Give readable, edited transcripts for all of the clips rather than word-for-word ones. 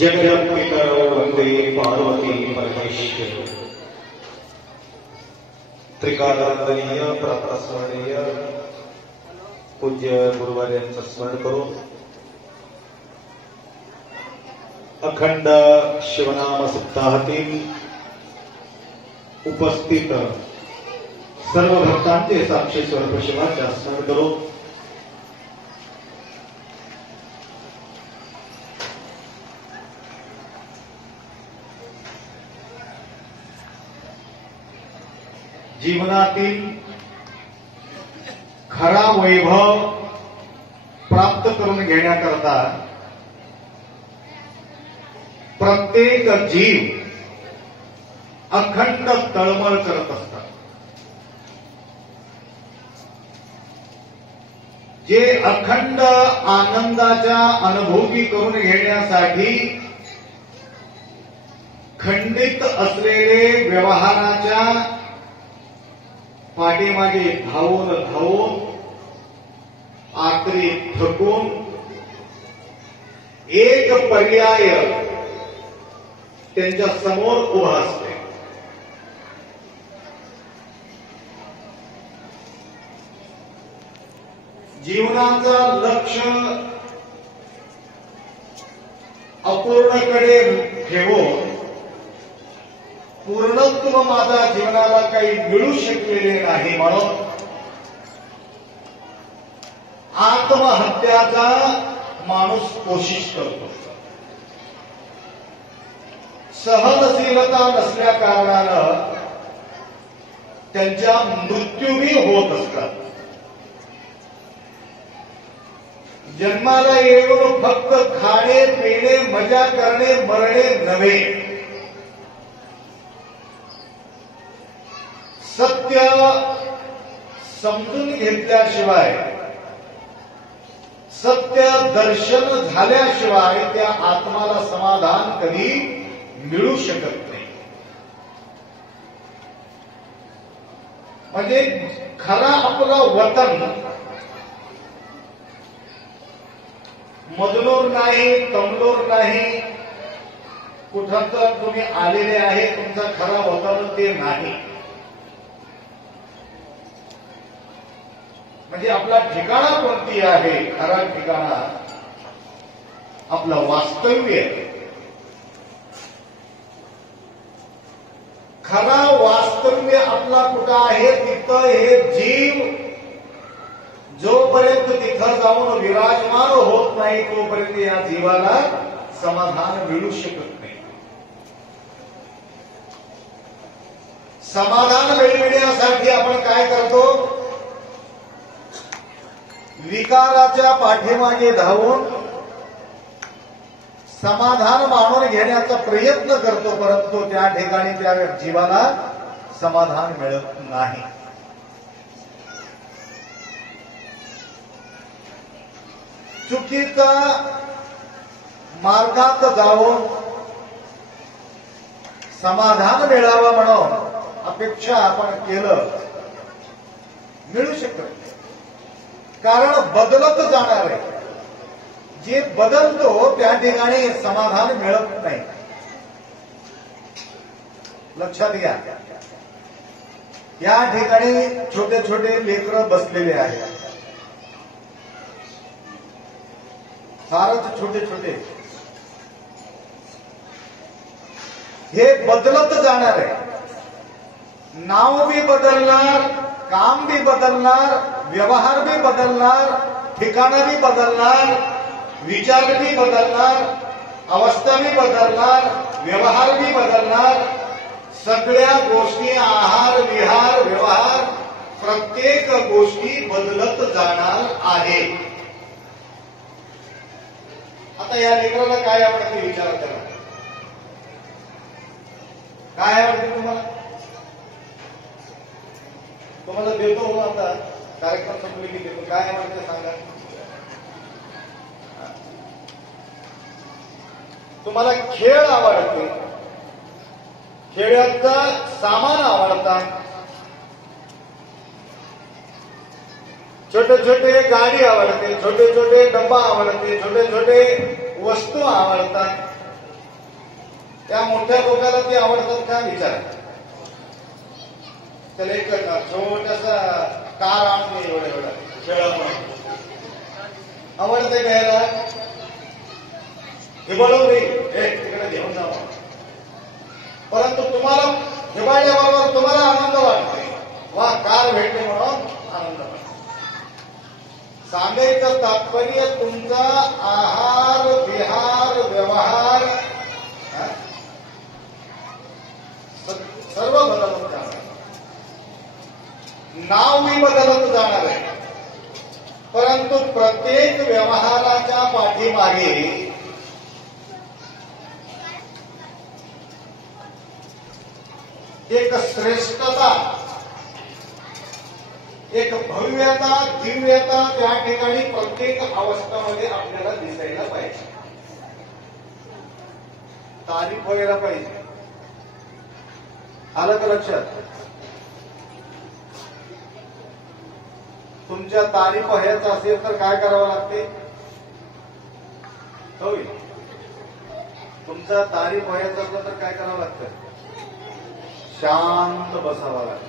जगदम्बिकरो वंदे पार्वती परमेश्वर त्रिकालांतरीय प्रातस्मरणीय पूज्य गुरुवार्यांचं स्मरण करून अखंड शिवनाम सप्ताहातील उपस्थित सर्व भक्तांचे साक्षी स्वरूप शिवाचे स्मरण करून जीवनातील खरा वैभव प्राप्त करून घेण्याकरता प्रत्येक जीव अखंड तळमळ करत असतात. जे अखंड आनंदाच्या अनुभूती करून घेण्यासाठी खंडित असलेले व्यवहाराच्या पाठीमागे धावून धावून आखरी थकून एक पर्याय त्यांच्या समोर उभा असते. जीवनाचं लक्ष अपूर्णकडे ठेवून पूर्णत्व माझा जीवनाला काही मिळू शकलेले नाही म्हणून आत्महत्याचा माणूस कोशिश करतो. सहनशीलता नसल्या कारणानं त्यांच्या मृत्यूही होत असतात. जन्माला येऊन फक्त खाणे पिणे मजा करणे मरणे नव्हे, सत्य समजून घेतल्याशिवाय सत्य दर्शन झाल्याशिवाय त्या आत्माला समाधान कधी मिळू शकत नाही. म्हणजे खरा आपला वतन मजनूर नाही, तमलोर नाही, कुठं तर तुम्ही आलेले आहे, तुमचा खरा वतन ते नाही. म्हणजे आपला ठिकाणा कोणती आहे? खरा ठिकाणा आपलं वास्तव्य. खरा वास्तव्य आपला कुठं आहे? तिथं हे जीव जोपर्यंत तिथं जाऊन विराजमान होत नाही तोपर्यंत या जीवाला समाधान मिळू शकत नाही. समाधान मिळविण्यासाठी आपण काय करतो? विकाराच्या पाठीमागे धावून समाधान मानून घेण्याचा प्रयत्न करतो, परंतु त्या ठिकाणी त्या जीवाला समाधान मिळत नाही. चुकीचा मार्गात जाऊन समाधान मिळावं म्हणून अपेक्षा आपण केलं, मिळू शकत नाही. कारण बदलत जाणार आहे. जे बदलतो त्या ठिकाणी समाधान मिळत नाही. लक्षात घ्या. या ठिकाणी छोटे छोटे लेकरं बसलेले आहेत, फारच छोटे छोटे. हे बदलत जाणार आहे. नाव बी बदलणार, काम बी बदलणार, व्यवहार बी बदलणार, ठिकाणं बी बदलणार, विचार बी बदलणार, अवस्था बी बदलणार, व्यवहार बी बदलणार. सगळ्या गोष्टी, आहार विहार व्यवहार, प्रत्येक गोष्टी बदलत जाणार आहे. आता या लेकराला काय आवडते विचार करा. काय आवडते तुम्हाला? तुम्हाला देतो हो, आता कार्यक्रम संपले की देतो. काय आवडते सांगा. तुम्हाला खेळ आवडते, खेळाचं सामान आवडतात, छोटे छोटे गाडी आवडते, छोटे छोटे डब्बा आवडते, छोटे छोटे वस्तू आवडतात. त्या मोठ्या लोकांना ते आवडतात का विचार. त्याला एक छोटासा कार आणते, एवढं एवढं खेळामध्ये आवडते घ्यायला. हिवाळवरी तिकडे घेऊन जावं. परंतु तुम्हाला हिवाळल्याबरोबर तुम्हाला आनंद वाटते, वा कार भेटले म्हणून आनंद वाटतो. सांगायचं तात्पर्य तुमचा आहार विहार व्यवहार सर्व बदलत जाणार. नाव मी बदलत जाणार आहे, परंतु प्रत्येक व्यवहाराच्या पाठीमागे एक श्रेष्ठता, एक भव्यता, दिव्यता त्या ठिकाणी प्रत्येक अवस्थेमध्ये आपल्याला दिसायला पाहिजे, तारीफ व्हायला पाहिजे. आलं का लक्षात? तुमच्या तारीफ व्हायचं असेल तर काय करावं लागते? होय, तुमचा तारीफ व्हायचं असलं तर काय करावं लागतं? शांत बसावं लागतं.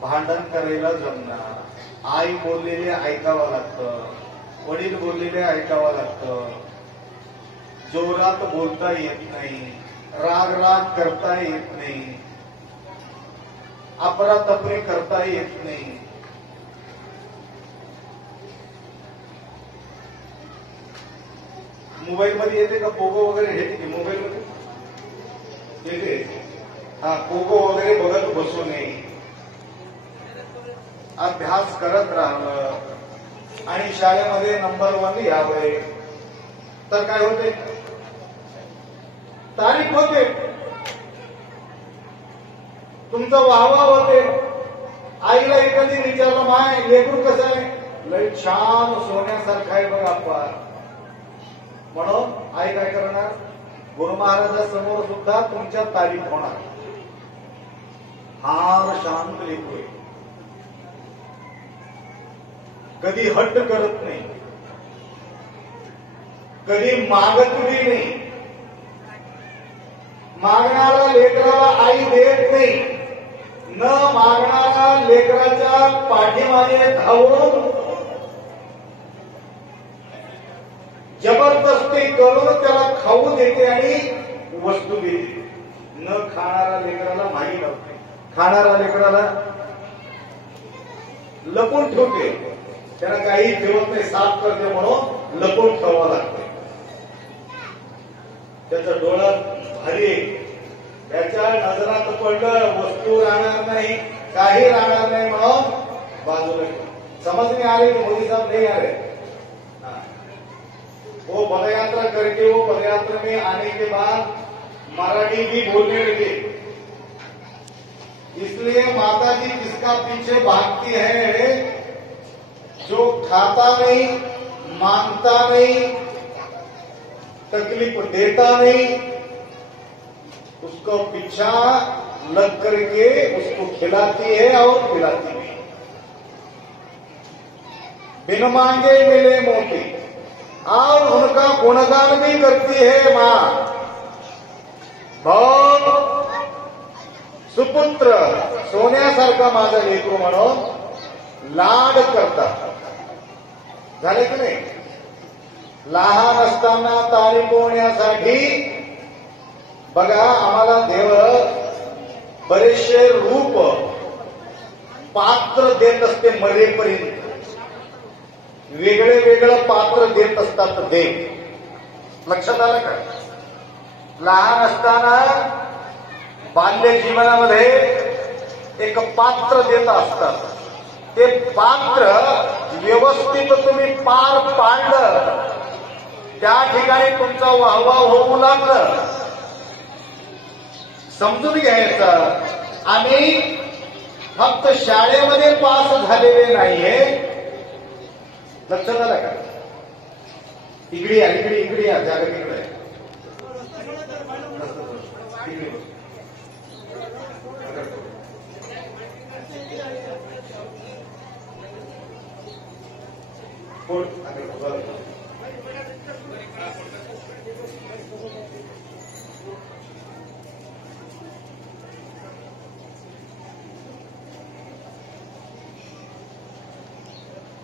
भांडण करायला जमणार. आई बोललेले ऐकावं लागतं, वडील बोललेले ऐकावं लागतं. जोरात बोलता येत नाही, राग राग करता येत नाही, अपरातपरी करता येत नाही. मोबाईल मध्ये येते का पोगो वगैरे? येते की मोबाईल मध्ये येते. हा, पोगो वगैरे बघत बसू नये, अभ्यास करत राहावं आणि शाळेमध्ये नंबर 1 यावे. तर काय होते? तारीफ होते, तुमचं वाहवा होते. आईला एखादी विचारलं, माय लेकरू कसं आहे? लय छान सोन्यासारखं आहे बघ आप्पा. म्हणून आई काय करणार? गुरु महाराजांसमोर सुद्धा तुमच्या तारीफ होणार. फार शांत लेकरू, कधी हट्ट करत नाही, कधी मागत नाही. मागणारा लेकराला आई देत नाही. न मागणारा लेकराच्या पाठीमागे धावून जबरदस्ती करून त्याला खाऊ देते आणि वस्तू देते. न खाणारा लेकराला मागे लावते, खाणारा लेकराला लपून ठेवते. त्याला काही ठेवत नाही, साफ करते म्हणून लपून ठेवावं लागते. त्याचं डोळं भारी, त्याच्या नजरात पडलं वस्तू राहणार नाही, काही राहणार नाही म्हणून बाजूला. समझ में आ रही कि मोदी साहब नहीं आ रहे? वो पदयात्रा करके वो पदयात्रा में आने के बाद मराठी भी बोलने लगे. इसलिए माता जी किसका पीछे भागती है? जो खाता नहीं, मांगता नहीं, तकलीफ देता नहीं, उसको पीछा लग करके उसको खिलाती है और पिलाती है। बिन मांगे मिले मोती, और उनका गुणगान भी करती है मां। बहुत सुपुत्र सोन्यासारखा माझा लेकरू म्हणून लाड करतात. झाले की नाही? लहान असताना तारी पोहण्यासाठी बघा आम्हाला देव बरेचसे रूप पात्र देत असते. मरेपर्यंत वेगळे वेगळं पात्र देत असतात देव. लक्षात आलं का? लहान असताना बाल्य जीवनामध्ये एक पात्र देत असतात. ते पात्र व्यवस्थित तुम्ही पार पाडलं, त्या ठिकाणी तुमचा वाहवा होऊ लागलं. समजून घ्यायचं, आम्ही फक्त शाळेमध्ये पास झालेले नाहीये. लक्षात आलं का? इकडे या, इकडे इकडे या, जागा तिकडे आहे.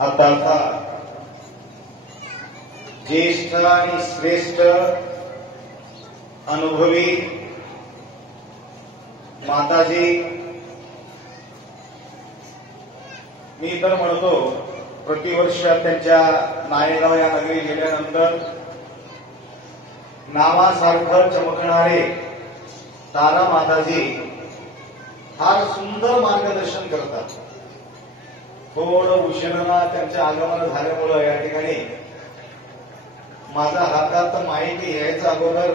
आता ज्येष्ठ आणि श्रेष्ठ अनुभवी माताजी, मी तर म्हणतो प्रतिवर्ष त्यांच्या नायगाव या नगरी गेल्यानंतर नावासारखं चमकणारे तारा माताजी फार सुंदर मार्गदर्शन करतात. थोडं उशिराना त्यांचे आगमन झाल्यामुळं या ठिकाणी माझा हातात माहिती यायचं अगोदर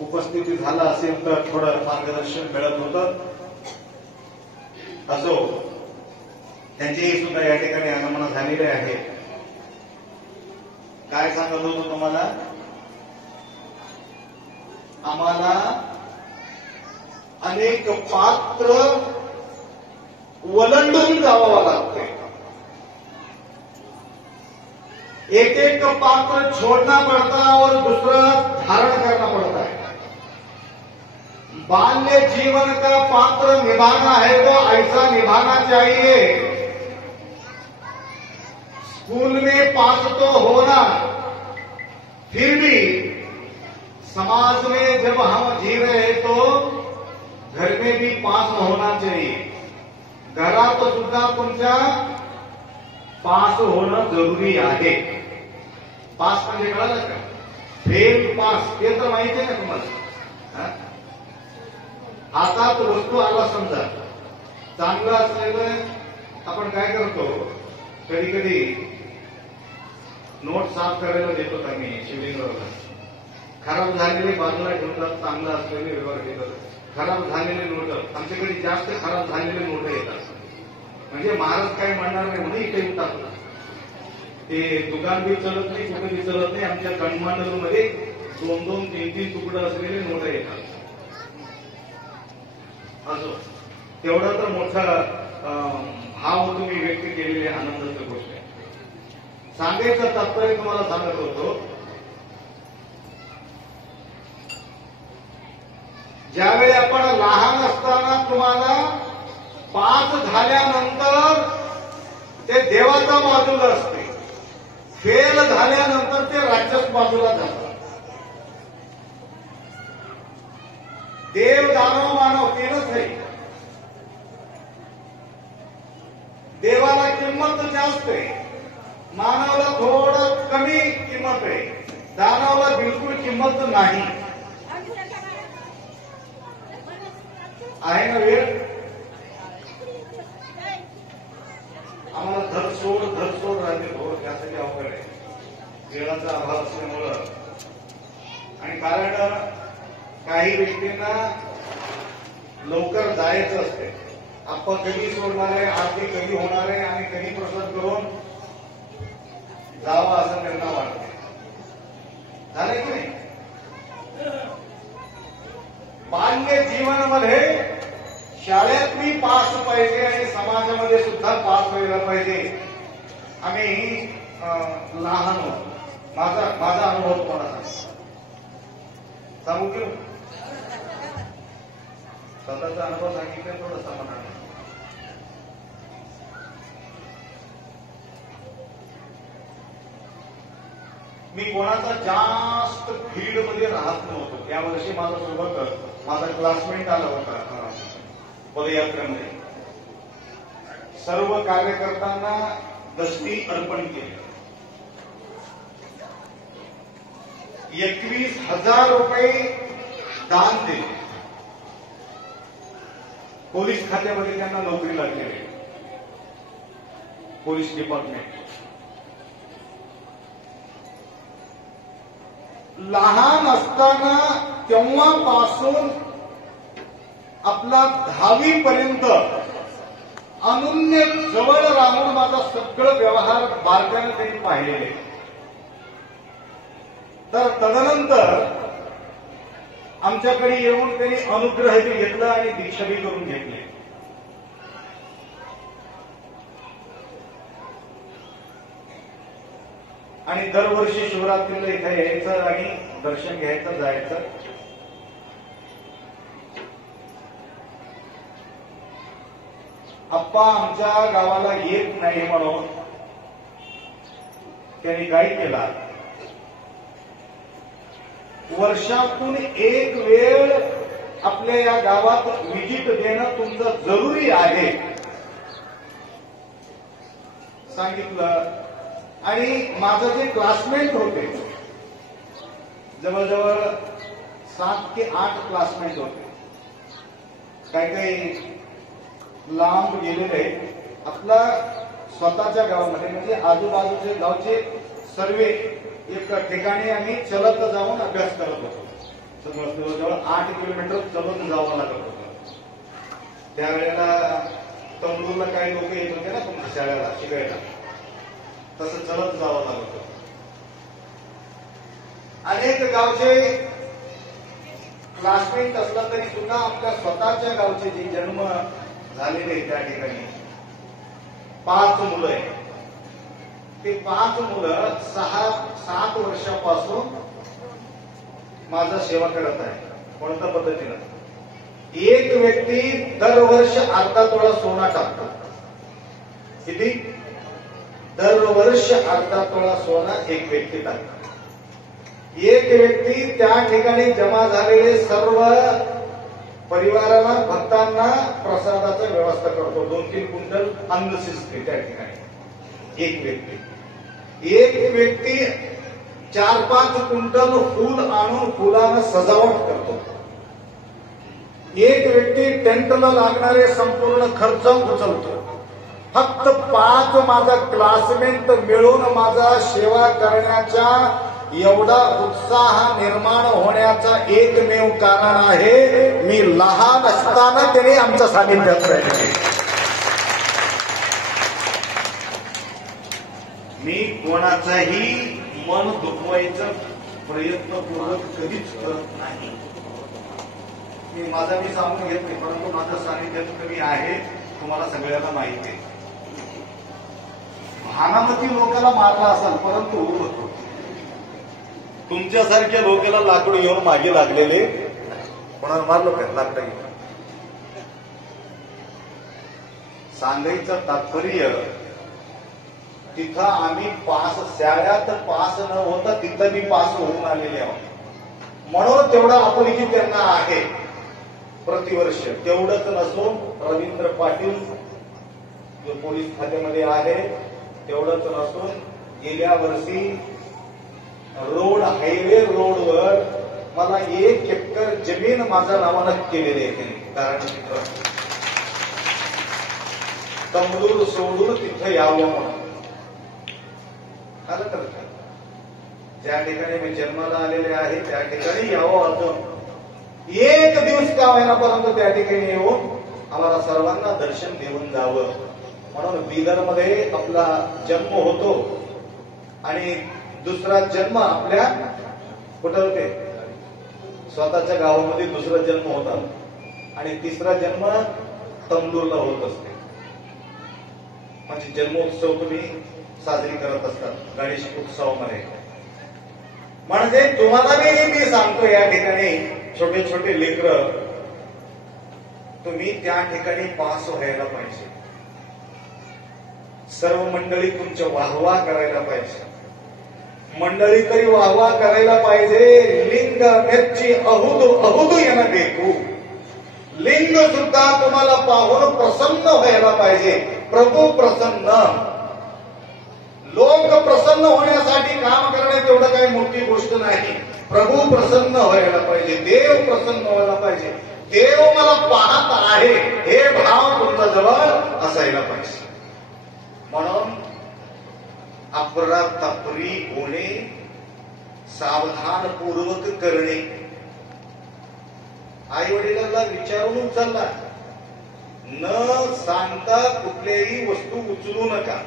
उपस्थिती झाला असेल तर थोडं मार्गदर्शन मिळत होतं. असो, त्यांचेही सुद्धा या ठिकाणी आगमन झालेले आहे. काय सांगत होतो तुम्हाला? आम्हाला अनेक पात्र ओलांडून जावं लागते. एक एक पात्र छोड़ना पड़ता है और दूसरा धारण करना पड़ता है. बाल्य जीवन का पात्र निभाना है तो ऐसा निभाना चाहिए. स्कूल में पास तो होना, फिर भी समाज में जब हम जी रहे हैं तो घर में भी पास होना चाहिए. घरात सुद्धा तुमच्या पास होणं जरुरी आहे. पास म्हणजे कळलं का? फेल पास हे तर माहिती आहे ना तुम्हाला. हातात वस्तू आला समजा, चांगलं असलेलं आपण काय करतो, कधी कधी नोट साफ करायला देतो आम्ही शिवलिंगाला. खराब झालेले बाजूला ठेवतात, चांगलं असलेले व्यवहार घेतात. खराब झालेले नोट, आमच्याकडे जास्त खराब झालेले नोट येतात. म्हणजे महाराज काय म्हणणार नाही म्हणून इथे येतात. ते दुकान बी चलत नाही, कुठे बी चलत नाही. आमच्या कणमांडलमध्ये 2-2, 3-3 तुकडं असलेले नोट येतात. असो, तेवढा तर मोठा भाव तुम्ही व्यक्त केलेली आनंदाची गोष्ट आहे. सांगायचं तात्पर्य तुम्हाला सांगत होतो, ज्यावेळी आपण लहान असताना तुम्हाला पास झाल्यानंतर ते देवाच्या बाजूला असते, फेल झाल्यानंतर ते राक्षस बाजूला जातात. देव दानव मानव तीनच आहे. देवाला किंमत जास्त आहे, मानवाला थोडं कमी किंमत आहे, दानवाला बिलकुल किंमत नाही. आहे ना वेळ? आम्हाला धरसोड राहते हो, त्यासाठी अवघड आहे. वेळाचा अभाव असल्यामुळं आणि कारण काही व्यक्तींना लवकर जायचं असते. आपण कधी सोडणार आहे, आरती कधी होणार आहे आणि कधी प्रसाद करून जावं असं आम्ही लहान होतो. माझा अनुभव तुम्हाला सांगू की स्वतःचा अनुभव सांगितलं थोडंसं म्हणा. मी कोणाचा जास्त फील्ड मध्ये राहत नव्हतो. या वर्षी माझ्यासोबत माझा क्लासमेट आला होता पदयात्रेमध्ये. सर्व कार्यकर्त्यांना दष्टी अर्पण केली. 21,000 रुपये दान दिले. पोलीस खात्यामध्ये त्यांना नोकरी लागलेली, पोलीस डिपार्टमेंट. लहान असताना तेव्हापासून आपला 10वी पर्यंत अनन्य जवळ राहून माझा सगळं व्यवहार बारकाईने त्यांनी पाहिलेले. तर तदनंतर आमच्याकडे येऊन त्यांनी अनुग्रह घेतला आणि दीक्षा बी करून घेतली. आणि दरवर्षी शिवरात्रीला इथे यायचं आणि दर्शन घ्यायचं, जायचं. आप्पा आमच्या गावाला येत नाही म्हणून त्यांनी काय केला, वर्षातून एक वेळ आपल्या या गावात व्हिजिट देणं तुमचं जरुरी आहे सांगितलं. आणि माझं जे क्लासमेट होते, जवळजवळ 7 ते 8 क्लासमेट होते. काही लांब गेलेले आपला स्वतःच्या गावामध्ये, म्हणजे आजूबाजूचे गावचे सर्वे एक ठिकाणी आम्ही चलत जाऊन अभ्यास करत होतो. जवळजवळ 8 किलोमीटर चलत जावं लागत होतं. त्यावेळेला तंदूरला काही लोक येत होते ना तुमच्या शाळेला शिकायला, तसं चलत जावं लागत होतं. अनेक गावचे क्लासमेट असला तरी सुद्धा आपल्या स्वतःच्या गावचे जे जन्म झालेले त्या ठिकाणी 5 मुलं आहेत. ते 5 मुलं 6-7 वर्षापासून माझा सेवा करत आहे. कोणत्या पद्धतीनं, एक व्यक्ती दरवर्ष अर्धा तोळा सोना टाकतो. किती? दरवर्ष अर्धा तोळा सोना एक व्यक्ती टाकतो. एक व्यक्ती त्या ठिकाणी जमा झालेले सर्व परिवाराला, भक्तांना प्रसादाची व्यवस्था करतो. 2-3 क्विंटल अन्न शिजते त्या ठिकाणी एक व्यक्ती. एक व्यक्ती 4-5 क्विंटल फूल आणून फुलानं सजावट करतो. एक व्यक्ती टेंटला लागणारे संपूर्ण खर्च उचलतो. फक्त 5 माझा क्लासमेट मिळून माझा सेवा करण्याचा एवढा उत्साह निर्माण होण्याचा एकमेव कारण आहे, मी लहान असताना त्याने आमच्या सानिध्यात राहिले. मी कोणाचाही मन दुखवायचा प्रयत्नपूर्वक कधीच करत नाही. मी सांगून घेत नाही, परंतु माझ्या सानिध्यात कमी आहे तुम्हाला सगळ्यांना माहिती आहे. भानामती लोकांना मारला असाल, परंतु तुमच्यासारख्या लोकांना लाकूड घेऊन मागे लागलेले कोणाला मारलं काय? लागता येईल. सांगायचं तात्पर्य, तिथं आम्ही शाळेत पास न होता तिथं मी पास होऊन आलेले आहोत. म्हणून तेवढा आपुलकी त्यांना आहे प्रतिवर्ष. तेवढंच नसून रवींद्र पाटील जो पोलीस खात्यामध्ये आहे, तेवढंच नसून गेल्या वर्षी हायवे रोडवर मला 1 एकर जमीन माझ्या नावानं केलेली आहे त्यांनी. कारण तिथं तंबूर सोडून तिथं यावं म्हणून आलं तर ज्या ठिकाणी मी जन्माला आलेले आहे त्या ठिकाणी यावं. अजून एक दिवस का होईना, परंतु त्या ठिकाणी येऊन आम्हाला सर्वांना दर्शन देऊन जावं. म्हणून बिदरमध्ये आपला जन्म होतो आणि दुसरा जन्म आपल्या कुठं होते, स्वतःच्या गावामध्ये दुसरा जन्म होता आणि तिसरा जन्म तंदूरला होत असते. म्हणजे जन्मोत्सव तुम्ही साजरी करत असतात गणेश उत्सवामध्ये. म्हणजे तुम्हाला मी सांगतो या ठिकाणी छोटे छोटे लेकरं तुम्ही त्या ठिकाणी पास व्हायला पाहिजे. सर्व मंडळी तुमच्या वाहवा करायला पाहिजे. मंडळी तरी वाहवा करायला पाहिजे. लिंग मेच्ची अहुदू यांना देखू. लिंग सुद्धा तुम्हाला पाहून प्रसन्न व्हायला पाहिजे. प्रभू प्रसन्न. लोक प्रसन्न होण्यासाठी काम करणे तेवढं काही मोठी गोष्ट नाही. प्रभू प्रसन्न व्हायला पाहिजे. देव प्रसन्न व्हायला पाहिजे. देव मला पाहत आहे हे भाव तुमच्या जवळ असायला पाहिजे. म्हणून अफरातफरी होणे, सावधानपूर्वक करणे. आई वडिलांना विचारून उचलला, न सांगता कुठल्याही वस्तू उचलू नका.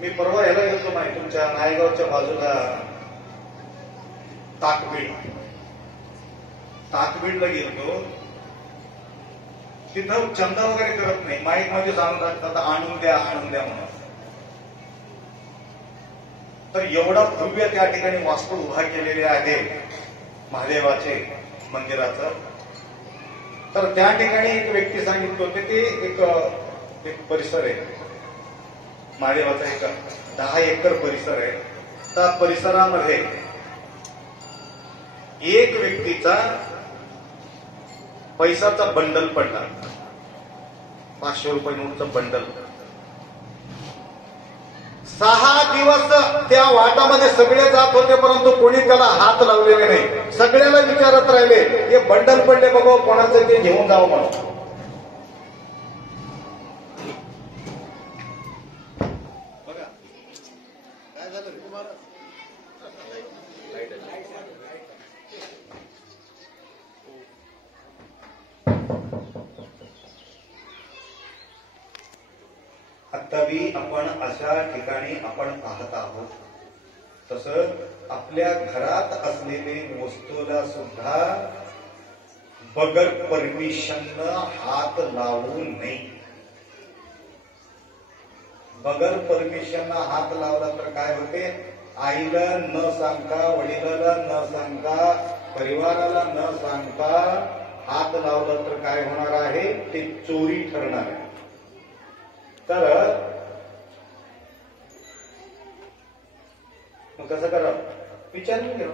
मी परवा ह्याला गेलो नाही तुमच्या नायगावच्या बाजूला ताकबीडला गेलो. तिथं चंदा वगैरे करत नाही. माईक मध्ये सांगून टाकतात आणून द्या म्हणून. तर एवढा भव्य त्या ठिकाणी वास्तू उभा केलेले आहे महादेवाचे मंदिराचं. तर त्या ठिकाणी एक व्यक्ती सांगितलं होते ते एक परिसर आहे महादेवाचा. एक 10 एकर परिसर आहे. त्या परिसरामध्ये एक व्यक्तीचा पैशाचा बंडल पडला. 500 रुपये नोटचं बंडल. 6 दिवस त्या वाटामध्ये सगळे जात होते परंतु कोणी त्याला हात लावलेले नाही. सगळ्याला विचारत राहिले हे बंडल पडले बघा कोणाचं ते घेऊन जावं म्हणून. बघा काय झालं तुम्हाला. आत्तावी आपण अशा ठिकाणी आपण पाहत आहोत. तसं आपल्या घरात असलेले वस्तूला सुद्धा बगर परमिशननं हात लावू नये. बगर परमिशननं हात लावला तर काय होते. आईला न सांगता, वडिलाला न सांगता, परिवाराला न सांगता हात लावला तर काय होणार आहे ते चोरी ठरणार आहे. तर मग कसं करा विचारून घ्या.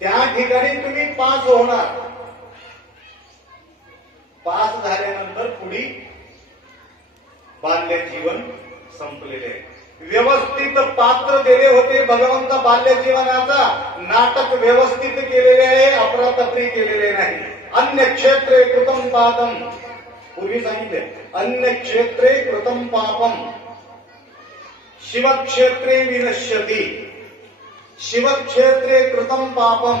त्या ठिकाणी तुम्ही पास होणार. पास झाल्यानंतर पुढे बाल्य जीवन संपलेले आहे. व्यवस्थित पात्र दिले होते भगवंत बाल्य जीवनाचा. नाटक व्यवस्थित केलेले आहे, अफरातफरी केलेले नाही. अन्य क्षेत्रे कृतम पापम. पूर्वी सांगितले अन्य क्षेत्रे कृतम पापम शिवक्षेत्रे विनश्यति. शिवक्षेत्रे कृतम पापम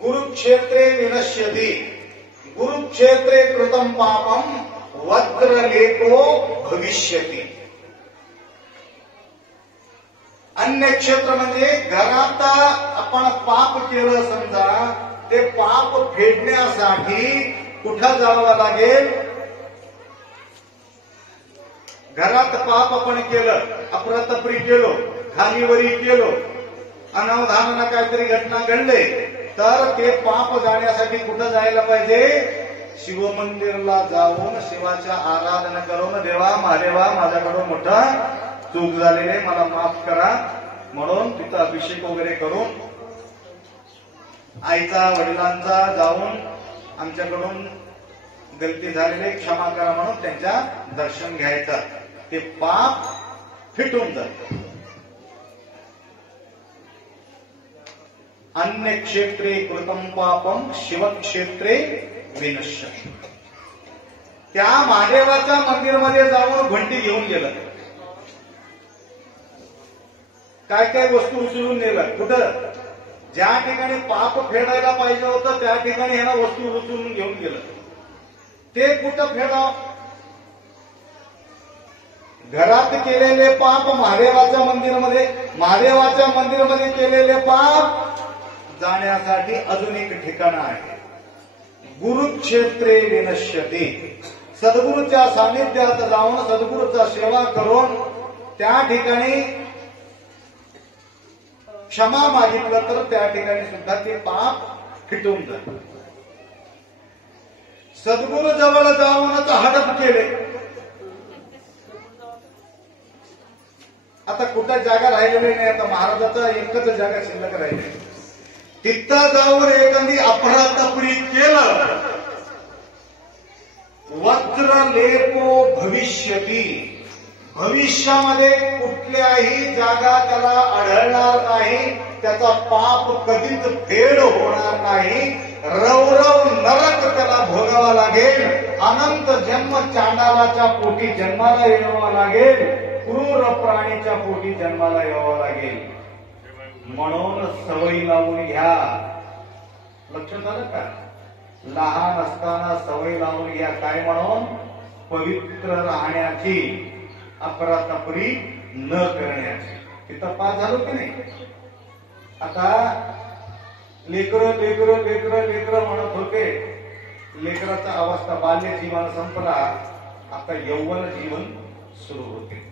गुरुक्षेत्रे विनश्यति. गुरुक्षेत्रे कृतम पापम वज्रलेपो भविष्यति. अन्य क्षेत्र म्हणजे घरात आपण पाप केलं समजा, ते पाप फेडण्यासाठी कुठं जावं लागेल. घरात पाप आपण केलं, अफरातफरी केलो, खालीवरी केलो, अनावधानानं काहीतरी घटना घडले तर ते पाप जाण्यासाठी कुठं जायला पाहिजे. शिवमंदिरला जाऊन शिवाच्या आराधना करून देवा महादेवा माझ्याकडून मोठा चूक झालेले मला माफ करा म्हणून तिथं अभिषेक वगैरे करून आईचा वडिलांचा जाऊन आमच्याकडून गलती झालेले क्षमा करा म्हणून त्यांच्या दर्शन घ्यायचं. ते पाप फिटून जात. अन्य क्षेत्रे कृतम पापम शिवक्षेत्रे विनश्यति. त्या महादेवाच्या मंदिरमध्ये जाऊन घंटी घेऊन गेलं. काय काय वस्तू उचलून नेलं. कुठं ज्या ठिकाणी पाप फेडायला पाहिजे होतं त्या ठिकाणी ह्याला वस्तू उचलून घेऊन गेलं. ते कुठं फेडाव. घरात केलेले पाप महादेवाच्या मंदिरामध्ये, महादेवाच्या मंदिरामध्ये केलेले पाप जाण्यासाठी अजून एक ठिकाण आहे. गुरुक्षेत्रे विनश्यते. सद्गुरूच्या सानिध्यात जाऊन सद्गुरूचा सेवा करून त्या ठिकाणी क्षमा मागितलं तर त्या ठिकाणी सुद्धा ते पाप फिटून जात. सद्गुरू जवळ जाऊनच हडप केले. आता कुठं जागा राहिलेली नाही. आता महाराजाचा एकच जागा शिल्लक राहिली. तिथं जाऊन एखादी अपरातपरी केलं वज्र लेपो भविष्यती. भविष्यामध्ये कुठल्याही जागा त्याला आढळणार नाही. त्याचा पाप कधीच फेड होणार नाही. रवरव नरक त्याला भोगावा लागेल. अनंत जन्म चांडालाच्या पोटी जन्माला यावं लागेल. क्रूर प्राणीच्या पोटी जन्माला यावं लागेल. म्हणून सवयी लावून घ्या. लक्षात आलं का? लहान असताना सवय लावून घ्या. काय म्हणून? पवित्र राहण्याची, अपरातपरी न करण्याची. तिथं पास झालो की नाही? आता लेकरं लेकरं लेकरं लेकरं म्हणत होते. लेकराचा अवस्था बाल्य जीवन संपला. आता यौवन जीवन सुरू होते.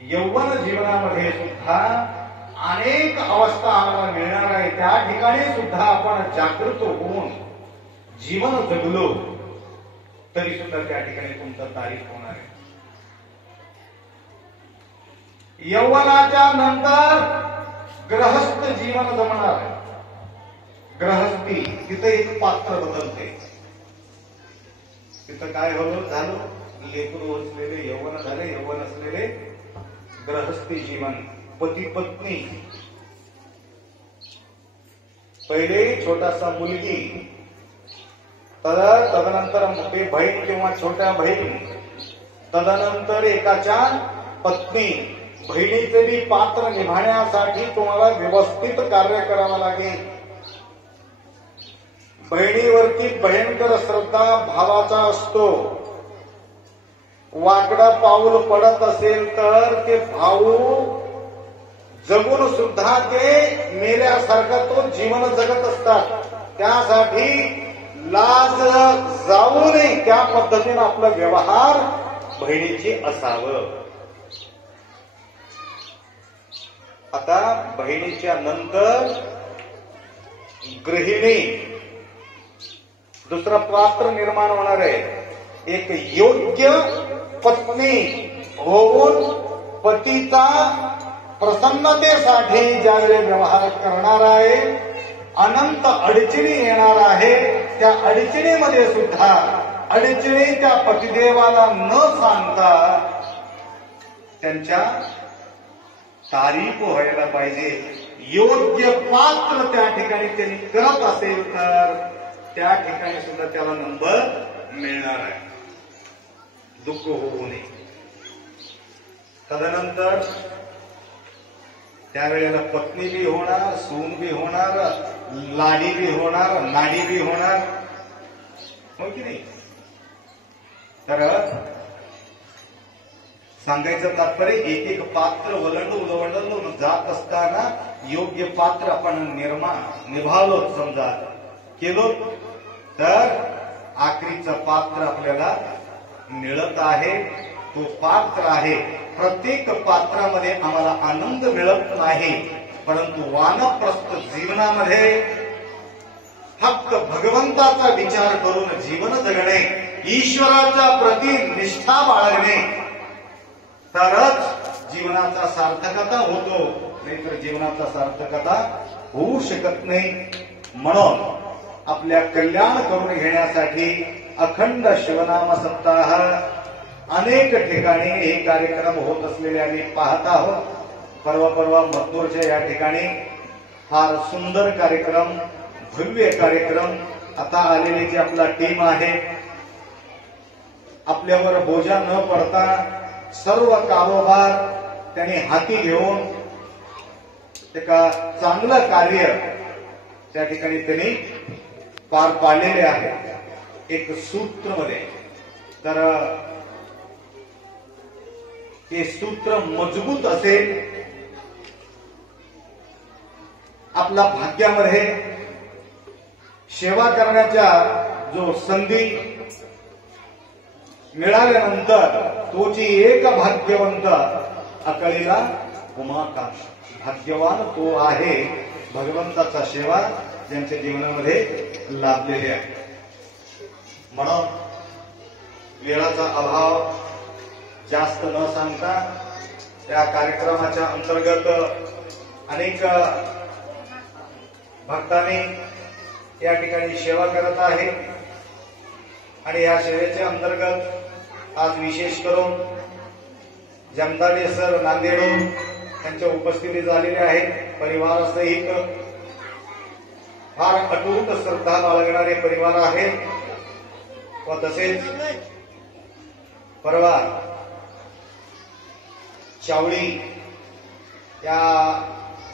यौवन जीवनामध्ये सुद्धा अनेक अवस्था आम्हाला मिळणार आहे. त्या ठिकाणी सुद्धा आपण जागृत होऊन जीवन जगलो तरी सुद्धा त्या ठिकाणी तुमचं तारीफ होणार आहे. यौवनाच्या नंतर ग्रहस्थ जीवन जमणार आहे. ग्रहस्थी तिथं एक पात्र बदलते. तिथं काय झालं? लेकरू असलेले यौवन झाले. यौवन असलेले ग्रहस्थी जीवन. पती पत्नी. पहिले छोटासा मुलगी, तदनंतर मोठी बहीण किंवा छोट्या बहीण, तदनंतर एकाच्या पत्नी. बहिणीचे बी पात्र निभावण्यासाठी तुम्हाला व्यवस्थित कार्य करावं लागेल. बहिणीवरती भयंकर श्रद्धा भावाचा असतो. वाकडं पाऊल पडत असेल तर ते भाऊ जगून सुद्धा ते मेल्यासारखं तो जीवन जगत असतात. त्यासाठी लाज जाऊ नये त्या पद्धतीनं आपलं व्यवहार बहिणीची असावं. आता बहिणीच्या नंतर गृहिणी. दुसरं पात्र निर्माण होणार आहे. एक योग्य पत्नी होऊन पतीचा प्रसन्नतेसाठी ज्यावेळी व्यवहार करणार आहे, अनंत अडचणी येणार आहे. त्या अडचणीमध्ये सुद्धा अडचणी त्या पतिदेवाला न सांगता त्यांच्या तारीफ व्हायला पाहिजे. योग्य पात्र त्या ठिकाणी त्यांनी करत असेल तर त्या ठिकाणी सुद्धा त्याला नंबर मिळणार आहे. दुःख होऊ नये. तदनंतर त्यावेळेला पत्नी बी होणार, सून बी होणार, लाडी बी होणार, नाडी बी होणार, हो की नाही? तर सांगायचं तात्पर्य एक एक पात्र ओलांडून जात असताना योग्य पात्र आपण निभावलो समजा केलो तर आखरीचं पात्र आपल्याला मिळत आहे. तो पात्र आहे. प्रत्येक पात्रामध्ये आम्हाला आनंद मिळत नाही, परंतु वानप्रस्थ जीवनामध्ये फक्त भगवंताचा विचार करून जीवन जगणे, ईश्वराच्या प्रती निष्ठा बाळगणे तरच जीवनाचा सार्थकता होतो. नाहीतर जीवनाचा सार्थकता होऊ शकत नाही. म्हणून आपल्या कल्याण करून घेण्यासाठी अखंड शिवनाम सप्ताह अनेक ठिकाणी हे कार्यक्रम होत असलेले आम्ही पाहत आहोत. परवा मथुरच्या या ठिकाणी फार सुंदर कार्यक्रम, भव्य कार्यक्रम. आता आलेली जी आपला टीम आहे, आपल्यावर बोजा न पडता सर्व कारोबार त्यांनी हाती घेऊन एका चांगलं कार्य त्या ठिकाणी त्यांनी पार पाडलेले आहे. एक सूत्रमध्ये तर ते सूत्र मजबूत असेल, आपल्या भाग्यामध्ये सेवा करण्याच्या जो संधी मिळाल्यानंतर तोची एक भाग्यवंत अकळीला उमाकाश. भाग्यवान तो आहे भगवंताचा सेवा ज्यांच्या जीवनामध्ये लाभलेले आहे. म्हणून वेळाचा अभाव जास्त न सांगता त्या कार्यक्रमाच्या अंतर्गत अनेक भक्तांनी या ठिकाणी सेवा करत आहे आणि या सेवेच्या अंतर्गत आज विशेष करून जमदाडे सर नांदेडून त्यांच्या उपस्थिती झालेले आहेत. परिवारासहित फार अटूट श्रद्धा बाळगणारे परिवार आहेत व तसेच परवा चावडी या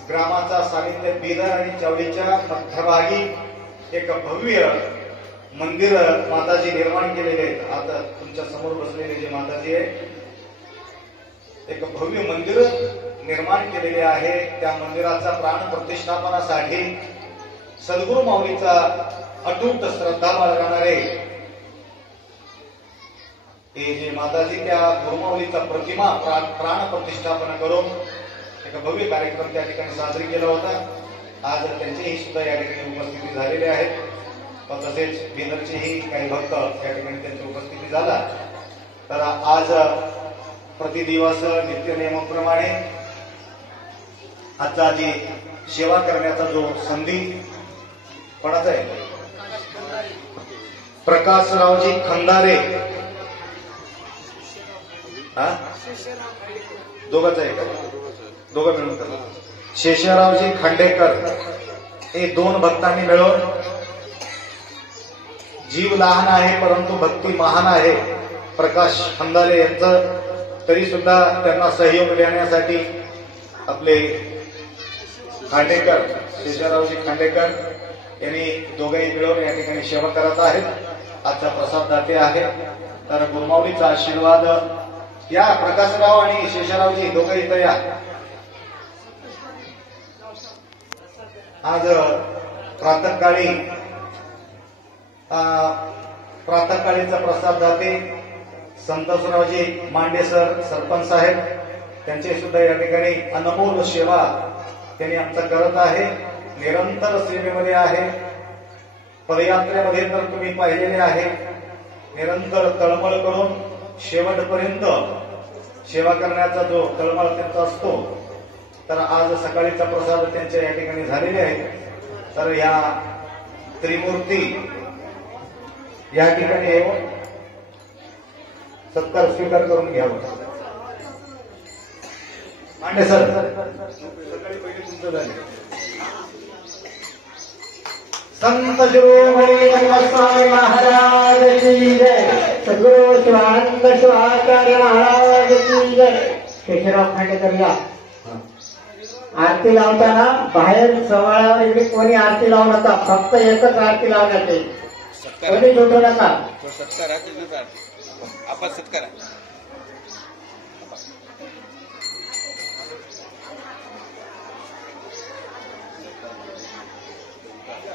ग्रामाचा सानिध्य बिदर आणि चावडीच्या मध्यभागी एक भव्य मंदिर माताजी निर्माण केलेले आहेत. आता तुमच्या समोर बसलेले जे माताजी आहे एक भव्य मंदिर निर्माण केलेले आहे. त्या मंदिराचा प्राण प्रतिष्ठापनासाठी सद्गुरू माऊलीचा अटूट श्रद्धा बाळगणारे हे जे माताजी त्या गुरुमाऊलीचा प्रतिमा प्राण प्रतिष्ठापना करून एक भव्य कार्यक्रम त्या ठिकाणी साजरी केला होता. आज त्यांचेही सुद्धा या ठिकाणी उपस्थिती झालेले आहेत व तसेच बिदरचेही काही भक्त या ठिकाणी त्यांची उपस्थिती झाला. तर आज प्रतिदिवस नित्य नियमाप्रमाणे आजचा जी सेवा करण्याचा जो संधी कोणाचा आहे प्रकाशरावजी खंदारे दोघंच आहे का दोघं मिळून करतात. शेषरावजी खांडेकर हे दोन भक्तांनी मिळून जीव लहान आहे परंतु भक्ती महान आहे प्रकाश खंदारे यांचं तरी सुद्धा त्यांना सहयोग देण्यासाठी आपले खांडेकर शेषरावजी खांडेकर यांनी दोघेही मिळून या ठिकाणी सेवा करत आहेत. आजचा प्रसाद दाते आहे. तर गुरुमाऊलीचा आशीर्वाद या प्रकाशराव आणि शेषरावजी दोघे इथं या. आज प्रातःकाळीचा प्रसाद दाते संतोषरावजी मांडे सर सरपंच साहेब त्यांची सुद्धा या ठिकाणी अनमोल सेवा त्यांनी आमचा करत आहे. निरंतर सेवेमध्ये आहे. पदयात्रेमध्ये तर तुम्ही पाहिलेले आहे निरंतर तळमळ करून शेवटपर्यंत सेवा करण्याचा जो तळमळ त्यांचा असतो. तर आज सकाळीचा प्रसाद त्यांच्या या ठिकाणी झालेले आहे. तर या त्रिमूर्ती या ठिकाणी येऊन सत्कार स्वीकार करून घ्यावा. मांडे सर सकाळी पहिले तुमचं झाले. संत शिरोमणी स्वामी महाराज की जय. सद्गुरु शिवानंद शिवाचार्य महाराज की जय. शेषराव खांडेकर या. आरती लावताना बाहेर सवाळावर इकडे कोणी आरती लावू नका. फक्त एकच आरती लावण्यात येईल. कोणी जोडू नका. सत्कार आपण सत्कार